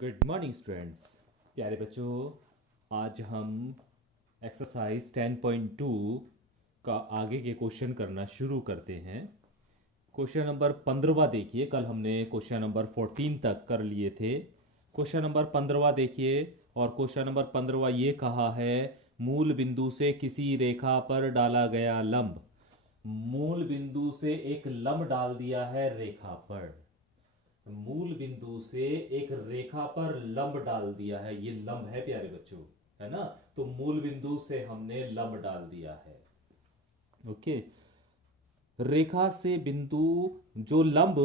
Good morning students. प्यारे बच्चों, आज हम एक्सरसाइज 10.2 का आगे के क्वेश्चन करना शुरू करते हैं। क्वेश्चन नंबर 15 देखिए। कल हमने क्वेश्चन नंबर 14 तक कर लिए थे। क्वेश्चन नंबर 15 देखिए, और क्वेश्चन नंबर 15 ये कहा है, मूल बिंदु से किसी रेखा पर डाला गया लंब। मूल बिंदु से एक लंब डाल दिया है रेखा पर। मूल बिंदु से एक रेखा पर लंब डाल दिया है। ये लंब है प्यारे बच्चों, है ना। तो मूल बिंदु से हमने लंब डाल दिया है। ओके। रेखा से बिंदु, जो लंब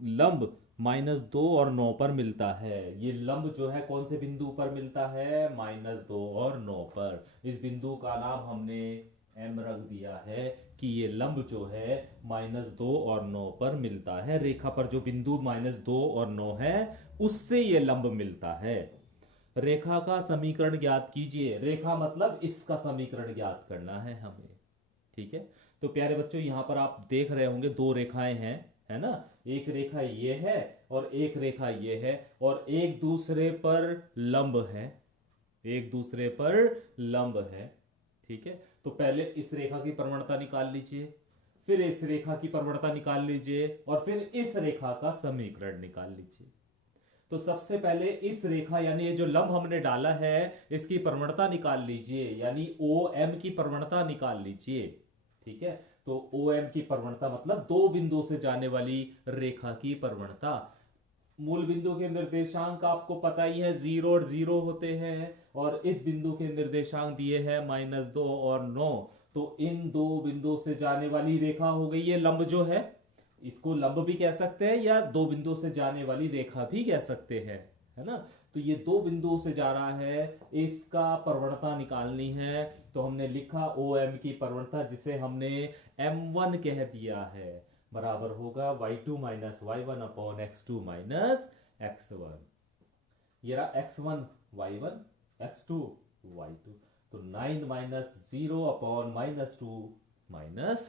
लंब -2 और 9 पर मिलता है। ये लंब जो है कौन से बिंदु पर मिलता है? -2 और 9 पर। इस बिंदु का नाम हमने एम रख दिया है कि ये लंब जो है -2 और 9 पर मिलता है। रेखा पर जो बिंदु -2 और 9 है, उससे ये लंब मिलता है। रेखा का समीकरण ज्ञात कीजिए। रेखा मतलब इसका समीकरण ज्ञात करना है हमें। ठीक है। तो प्यारे बच्चों, यहां पर आप देख रहे होंगे दो रेखाएं हैं, है ना। एक रेखा ये है और एक रेखा ये है, और एक दूसरे पर लंब है। एक दूसरे पर लंब है। ठीक है। तो पहले इस रेखा की प्रवणता निकाल लीजिए, फिर इस रेखा की प्रवणता निकाल लीजिए, और फिर इस रेखा का समीकरण निकाल लीजिए। तो सबसे पहले इस रेखा, यानी ये जो लंब हमने डाला है, इसकी प्रवणता निकाल लीजिए, यानी ओ एम की प्रवणता निकाल लीजिए। ठीक है। तो ओ एम की प्रवणता मतलब दो बिंदु से जाने वाली रेखा की प्रवणता। मूल बिंदु के निर्देशांक आपको पता ही है, 0 और 0 होते हैं, और इस बिंदु के निर्देशांक दिए हैं -2 और 9। तो इन दो बिंदु से जाने वाली रेखा हो गई ये लंब जो है। इसको लंब भी कह सकते हैं या दो बिंदु से जाने वाली रेखा भी कह सकते हैं, है ना। तो ये दो बिंदुओं से जा रहा है, इसका प्रवणता निकालनी है। तो हमने लिखा ओ एम की प्रवणता, जिसे हमने m1 कह दिया है, बराबर होगा y2 minus y1 upon x2 minus x1। ये रहा x1 y1, x2 y2। तो 9 माइनस 0 अपॉन -2 माइनस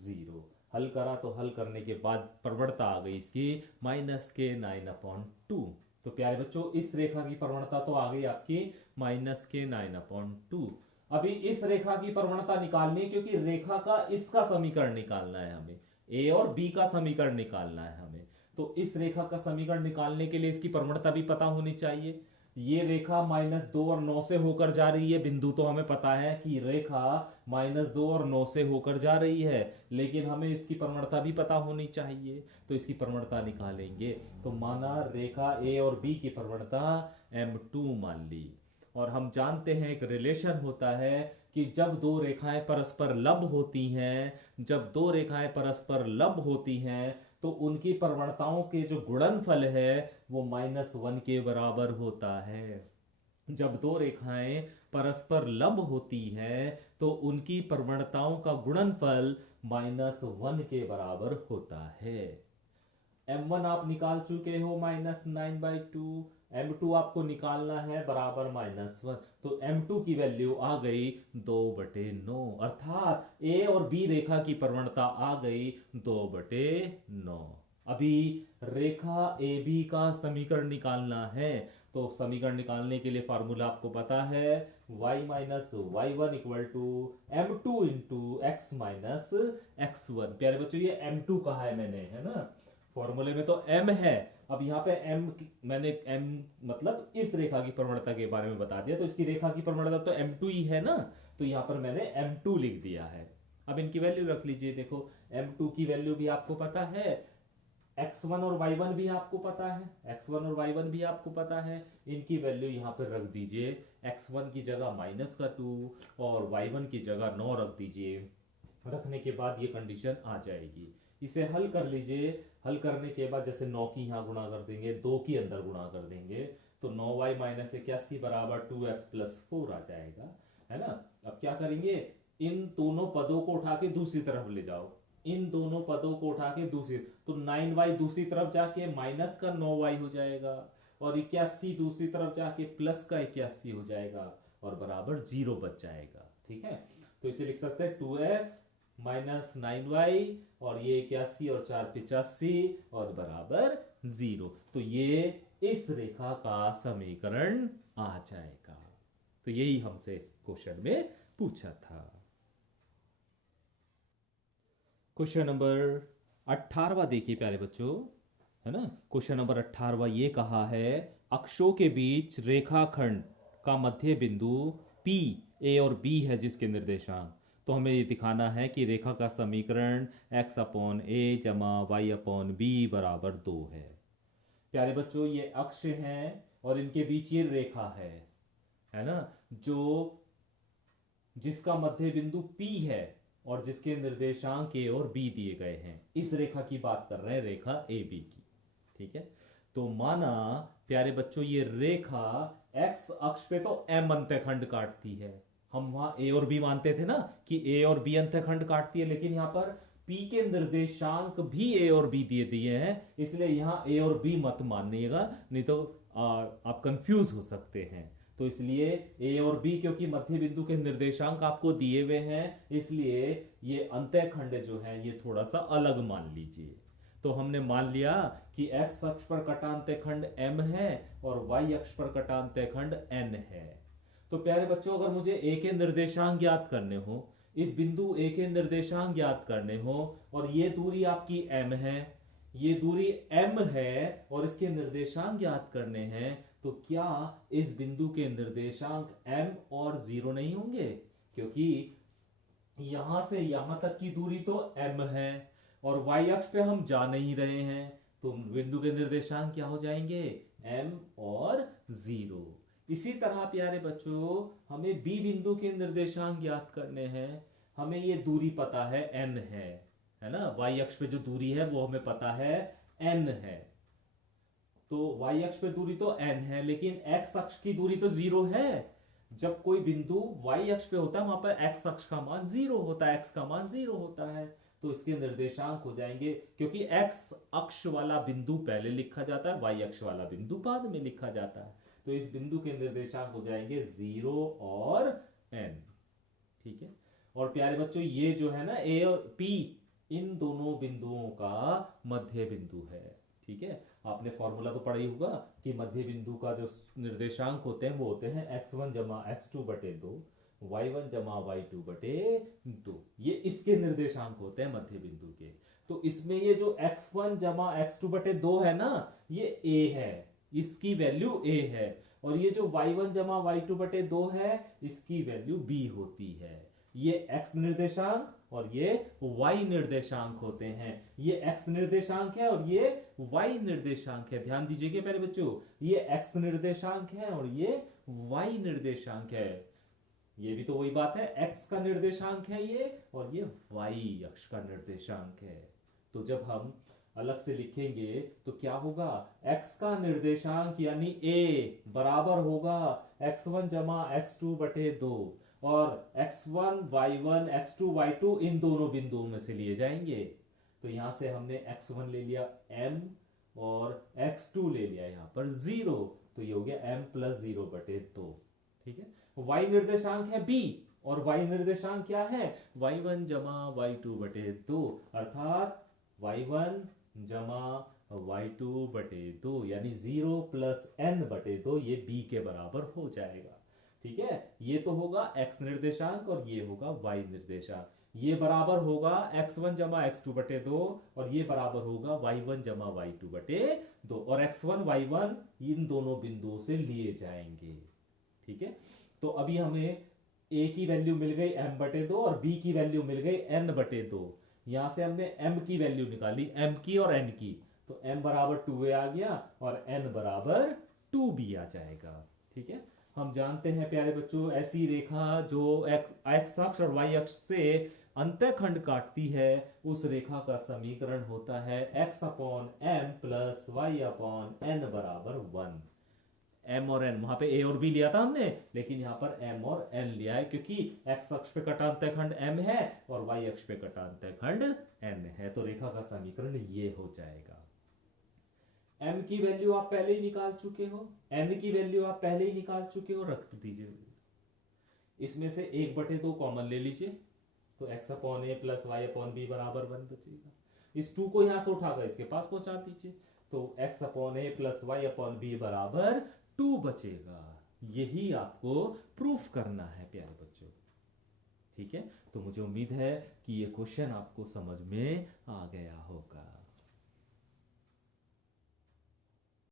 0। हल करा तो हल करने के बाद प्रवणता आ गई इसकी -9/2। तो प्यारे बच्चों, इस रेखा की प्रवणता तो आ गई आपकी -9/2। अभी इस रेखा की प्रवणता निकालनी है, क्योंकि रेखा का इसका समीकरण निकालना है हमें। ए और बी का समीकरण निकालना है हमें। तो इस रेखा का समीकरण निकालने के लिए इसकी प्रवणता भी पता होनी चाहिए। ये रेखा -2 और 9 से होकर जा रही है। बिंदु तो हमें पता है कि रेखा -2 और 9 से होकर जा रही है, लेकिन हमें इसकी प्रवणता भी पता होनी चाहिए। तो इसकी प्रवणता निकालेंगे। तो माना रेखा ए और बी की प्रवणता m2 मान ली। और हम जानते हैं एक रिलेशन होता है कि जब दो रेखाएं परस्पर लंब होती हैं, जब दो रेखाएं परस्पर लंब होती हैं, तो उनकी प्रवणताओं के जो गुणनफल है वो -1 के बराबर होता है। जब दो रेखाएं परस्पर लंब होती हैं, तो उनकी प्रवणताओं का गुणनफल -1 के बराबर होता है। m1 आप निकाल चुके हो -9/2। m2 आपको निकालना है बराबर -1। तो m2 की वैल्यू आ गई 2/9, अर्थात a और b रेखा की प्रवणता आ गई 2/9। अभी रेखा AB का समीकरण निकालना है। तो समीकरण निकालने के लिए फार्मूला आपको पता है, y minus y1 equal to m2 into x minus x1। प्यारे बच्चों, ये m2 कहा है मैंने, है ना। फॉर्मूले में तो m है। अब यहाँ पे मैंने m मतलब इस रेखा की प्रवणता के बारे में बता दिया, तो इसकी रेखा की प्रवणता तो m2 ही है ना। तो यहाँ पर मैंने m2 लिख दिया है। अब इनकी वैल्यू रख लीजिए। देखो, m2 की वैल्यू भी आपको पता है, x1 और y1 भी आपको पता है, x1 और y1 भी आपको पता है। इनकी वैल्यू यहाँ पर रख दीजिए। x1 की जगह -2 और y1 की जगह 9 रख दीजिए। रखने के बाद ये कंडीशन आ जाएगी। इसे हल कर लीजिए। हल करने के बाद जैसे 9 की यहाँ गुणा कर देंगे, 2 की अंदर गुणा कर देंगे, तो 9y माइनस 81 बराबर 2x प्लस 4 आ जाएगा, है ना। अब क्या करेंगे, इन दोनों पदों को उठा के दूसरी तरफ ले जाओ। इन दोनों पदों को उठा के दूसरी, तो 9y दूसरी तरफ जाके माइनस का 9y हो जाएगा, और 81 दूसरी तरफ जाके प्लस का 81 हो जाएगा, और बराबर 0 बच जाएगा। ठीक है। तो इसे लिख सकते हैं 2x माइनस 9y, और ये 81 और 4 85, और बराबर 0। तो ये इस रेखा का समीकरण आ जाएगा। तो यही हमसे इस क्वेश्चन में पूछा था। क्वेश्चन नंबर 18वां देखिए प्यारे बच्चों, है ना। क्वेश्चन नंबर 18वां ये कहा है, अक्षों के बीच रेखाखंड का मध्य बिंदु P A और B है जिसके निर्देशांक। तो हमें ये दिखाना है कि रेखा का समीकरण x अपॉन a जमा y अपॉन b बराबर 2 है। प्यारे बच्चों ये अक्ष हैं और इनके बीच ये रेखा है ना, जो जिसका मध्य बिंदु P है और जिसके निर्देशांक a और b दिए गए हैं। इस रेखा की बात कर रहे हैं, रेखा AB की। ठीक है, तो माना प्यारे बच्चों ये रेखा x अक्ष पे तो m अंत्यखंड काटती है। हम वहां a और b मानते थे ना कि a और b अंत्यखंड काटती है, लेकिन यहां पर p के निर्देशांक भी a और b दिए दिए हैं, इसलिए यहां a और b मत मानिएगा, नहीं तो आप कंफ्यूज हो सकते हैं। तो इसलिए a और b क्योंकि मध्य बिंदु के निर्देशांक आपको दिए हुए हैं, इसलिए ये अंत्यखंड जो है ये थोड़ा सा अलग मान लीजिए। तो हमने मान लिया कि x अक्ष पर कटा अंत्यखंड m है और y अक्ष पर कटा अंत्यखंड n है। तो प्यारे बच्चों अगर मुझे a के निर्देशांक ज्ञात करने हो, इस बिंदु a के निर्देशांक ज्ञात करने हो, और ये दूरी आपकी m है, ये दूरी m है और इसके निर्देशांक ज्ञात करने हैं, तो क्या इस बिंदु के निर्देशांक m और 0 नहीं होंगे? क्योंकि यहां से यहां तक की दूरी तो m है और y अक्ष पे हम जा नहीं रहे हैं, तो बिंदु के निर्देशांक क्या हो जाएंगे? m और 0। इसी तरह प्यारे बच्चों हमें b बिंदु के निर्देशांक ज्ञात करने हैं। हमें ये दूरी पता है n है ना, y अक्ष पे जो दूरी है वो हमें पता है n है। तो y अक्ष पे दूरी तो n है, लेकिन x अक्ष की दूरी तो 0 है। जब कोई बिंदु y अक्ष पे होता है वहां पर x अक्ष का मान 0 होता है, x का मान 0 होता है, तो इसके निर्देशांक हो जाएंगे, क्योंकि x अक्ष वाला बिंदु पहले लिखा जाता है, y अक्ष वाला बिंदु बाद में लिखा जाता है, तो इस बिंदु के निर्देशांक हो जाएंगे 0 और n। ठीक है, और प्यारे बच्चों ये जो है ना a और p, इन दोनों बिंदुओं का मध्य बिंदु है। ठीक है, आपने फॉर्मूला तो पढ़ा ही होगा कि मध्य बिंदु का जो निर्देशांक होते हैं वो होते हैं x1 जमा x2 बटे 2, y1 जमा y2 बटे 2, ये इसके निर्देशांक होते हैं मध्य बिंदु के। तो इसमें ये जो x1 जमा x2 बटे 2 है ना, ये a है, इसकी वैल्यू a है, और ये जो y1 जमा y2 बटे 2 है इसकी वैल्यू b होती है। ये x निर्देशांक और ये y निर्देशांक होते हैं। ये x निर्देशांक है और ये y निर्देशांक है। ध्यान दीजिएगा प्यारे बच्चों, ये x निर्देशांक है और ये y निर्देशांक है। ये भी तो वही बात है, x का निर्देशांक है ये और ये y अक्ष का निर्देशांक है। तो जब हम अलग से लिखेंगे तो क्या होगा? x का निर्देशांक यानी a बराबर होगा x1 जमा x2 बटे 2, और x1 y1 x2 y2 इन दोनों बिंदुओं में से लिए जाएंगे। तो यहां से हमने x1 ले लिया m और x2 ले लिया यहां पर 0, तो ये हो गया m प्लस 0 बटे 2। ठीक है, y निर्देशांक है b और y निर्देशांक क्या है? y1 जमा y2 बटे 2, अर्थात y1 जमा y2 बटे 2 यानी 0 प्लस n बटे 2, ये b के बराबर हो जाएगा। ठीक है, ये तो होगा x निर्देशांक और ये होगा y निर्देशांक। ये बराबर होगा x1 जमा x2 बटे 2 और ये बराबर होगा y1 जमा y2 बटे 2, और x1 y1 इन दोनों बिंदुओं से लिए जाएंगे। ठीक है, तो अभी हमें a की वैल्यू मिल गई m बटे 2 और b की वैल्यू मिल गई n बटे 2। यहां से हमने m की वैल्यू निकाली, m की और n की, तो m बराबर 2a आ गया और n बराबर 2b आ जाएगा। ठीक है, हम जानते हैं प्यारे बच्चों ऐसी रेखा जो x अक्ष और y अक्ष से अंतःखंड काटती है, उस रेखा का समीकरण होता है x upon m plus y upon n बराबर 1। m और n, वहां पे a और b लिया था हमने, लेकिन यहां पर m और n लिया है क्योंकि x अक्ष पे कटा अंतःखंड m है और y अक्ष पे कटा अंतःखंड n है, तो रेखा का समीकरण ये हो जाएगा। m की वैल्यू आप पहले ही निकाल चुके हो, n की वैल्यू आप पहले ही निकाल चुके हो, रख दीजिए। इसमें से 1/2 कॉमन ले लीजिए, तो x upon a plus y upon b बराबर 1 बचेगा। इस 2 को यहां से उठाकर इसके पास पहुंचा दीजिए, तो x अपॉन ए प्लस वाई अपॉन बी बराबर 2 बचेगा। यही आपको प्रूफ करना है प्यारे बच्चों। ठीक है, तो मुझे उम्मीद है कि ये क्वेश्चन आपको समझ में आ गया होगा।